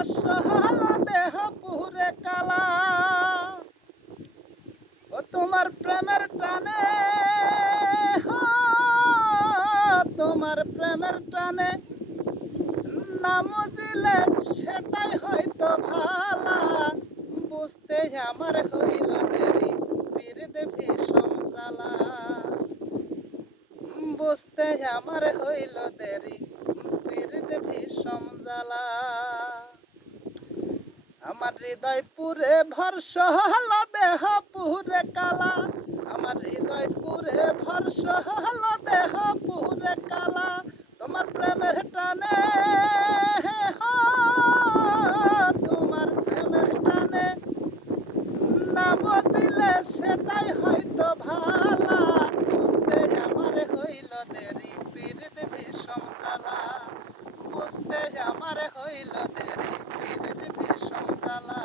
ভস্য হলো দেহ পুরে কালা। ও তোমার প্রেমের টানে, তোমার প্রেমের টানে না মজিলে সেটাই হয়তো ভালা। বুঝতে আমার হইল দেরি পীড়িত ভীষণ জ্বালা। বুঝতে আমার হইল দেরি পীড়িত ভীষণ জ্বালা। আমার হৃদয় পুরে ভর্ষ হলো দেহ পুরে কালা। আমার হৃদয় পুরে ভর্ষ হলো দেহ পুরে কালা। তোমার প্রেমের টানে, তোমার প্রেমের টানে না বুঝিলে সেটাই হয়তো ভালা। বুঝতে আমার হইল দেরি পীড়িত ভীষণ জ্বালা। বুঝতে আমার হইল দেরি পীড়িত ভীষণ জ্বালা।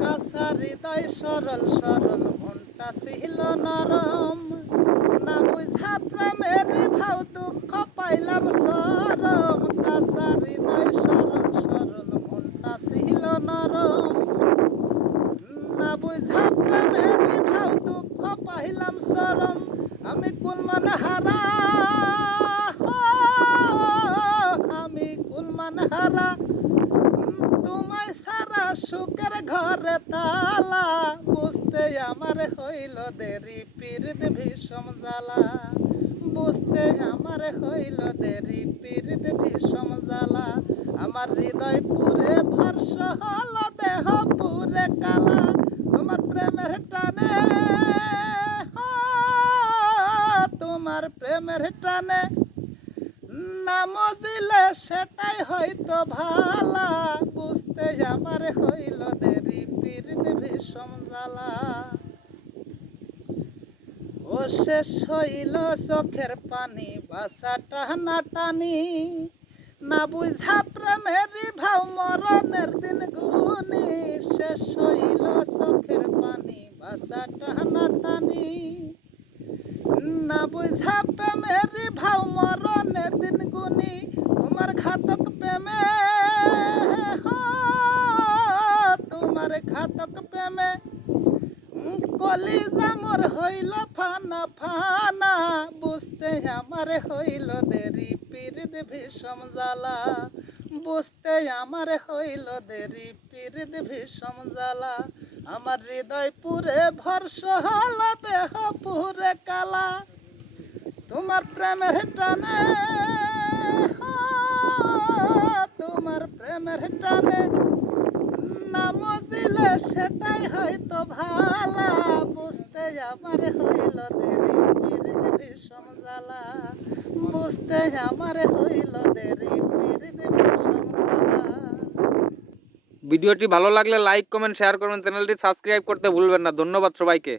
কাঁচা হৃদয় সরল সরল মনটা ছিল নরম। না বুঝা প্রেমের ভাও দুঃখ পাইলাম সরম। কাঁচা হৃদয় সরল সরল মনটা ছিল নরম। না বুঝা প্রেমের ভাও দুঃখ পাইলাম সরম। আমি কুলমান হারা, আমি কুলমান হারা। তোমায় সারা সুখের ঘরে তালা। বুঝতে আমার হইল দেরি পীড়িত ভীষণ জ্বালা। বুঝতে আমার হইল দেরি পীড়িত ভীষণ জ্বালা। আমার হৃদয় পুরে ভর্ষ হলো দেহ পুরে কালা। তোমার প্রেমের টানে, তোমার প্রেমের টানে না মজিলে সেটাই হয়তো ভালা। বুঝতে আমার হইল দেরি পীড়িত ভীষণ জ্বালা। ও শেষ হইল চোখের পানি বাসা টানা টানি। না বুঝা প্রেমের ভাও মরণের দিন গুনি। শেষ হইল চোখের পানি বাসা টানা টানি। না বুঝা প্রেমের ভাও মরণের দিন গুনি। তোমার ঘাতক প্রেমে, তোমার ঘাতক প্রেমে কলিজা মোর হইল ফানা ফানা। বুঝতে আমার হইল দেরি পীড়িত ভীষণ জ্বালা। বুঝতে আমার হইল দেরি পীড়িত ভীষণ জ্বালা। আমার হৃদয় পুরে ভর্ষ হলো দেহ পুরে কালা। তোমার প্রেমের টানে, তোমার প্রেমের টানে না মজিলে সেটাই হয়তো ভালা। বুঝতে আমার হইল দেরি পীড়িত ভীষণ জ্বালা। বুঝতে আমার হইল দেরি পীড়িত ভীষণ জ্বালা। ভিডিওটি ভালো লাগলে লাইক কমেন্ট শেয়ার করবেন, চ্যানেলটি সাবস্ক্রাইব করতে ভুলবেন না। ধন্যবাদ সবাইকে।